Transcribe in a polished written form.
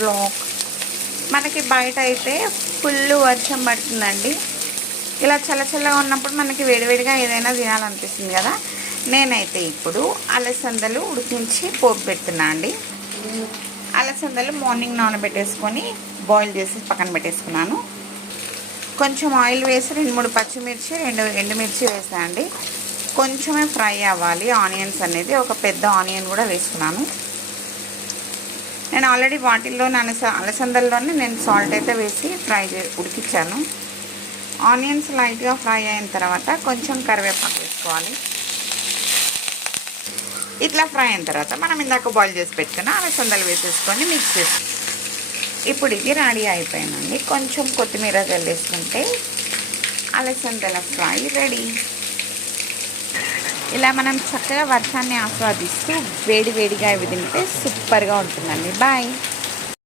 Vlog. మనకి బయట అయితే ఫుల్ వర్షం పడుతుందండి. ఇలా చల్లగా ఉన్నప్పుడు మనకి వేడివేడిగా ఏదైనా తినాలనిపిస్తుంది కదా. నేనైతే ఇప్పుడు అలసందలు ఉడికించి పోపు పెడుతున్నా అండి. అలసందలు మార్నింగ్ నానబెట్టేసుకొని బాయిల్ చేసి పక్కన పెట్టేసుకున్నాను. కొంచెం ఆయిల్ వేసి 2-3 పచ్చిమిర్చి 2 ఎండుమిర్చి వేసా అండి. కొంచెమే ఫ్రై అవ్వాలి ఆనియన్స్ అనేది. ఒక పెద్ద ఆనియన్ కూడా వేసుకున్నాను. నేను ఆల్రెడీ వాటిల్లో అలసందల్లోనే నేను సాల్ట్ అయితే వేసి ఉడికించాను. ఆనియన్స్ లైట్గా ఫ్రై అయిన తర్వాత కొంచెం కరివేపాకు వేసుకోవాలి. ఇట్లా ఫ్రై అయిన తర్వాత మనం ఇందాక బాయిల్ చేసి పెట్టుకున్న అలసందలు వేసేసుకొని మిక్స్ చేసి ఇప్పుడు ఇది రెడీ అయిపోయిందండి. కొంచెం కొత్తిమీర జల్లేసుకుంటే అలసందల ఫ్రై రెడీ. ఇలా మనం చక్కగా వర్షాన్ని ఆస్వాదిస్తూ వేడివేడిగా ఇవి తింటే సూపర్గా ఉంటుందండి. బాయ్.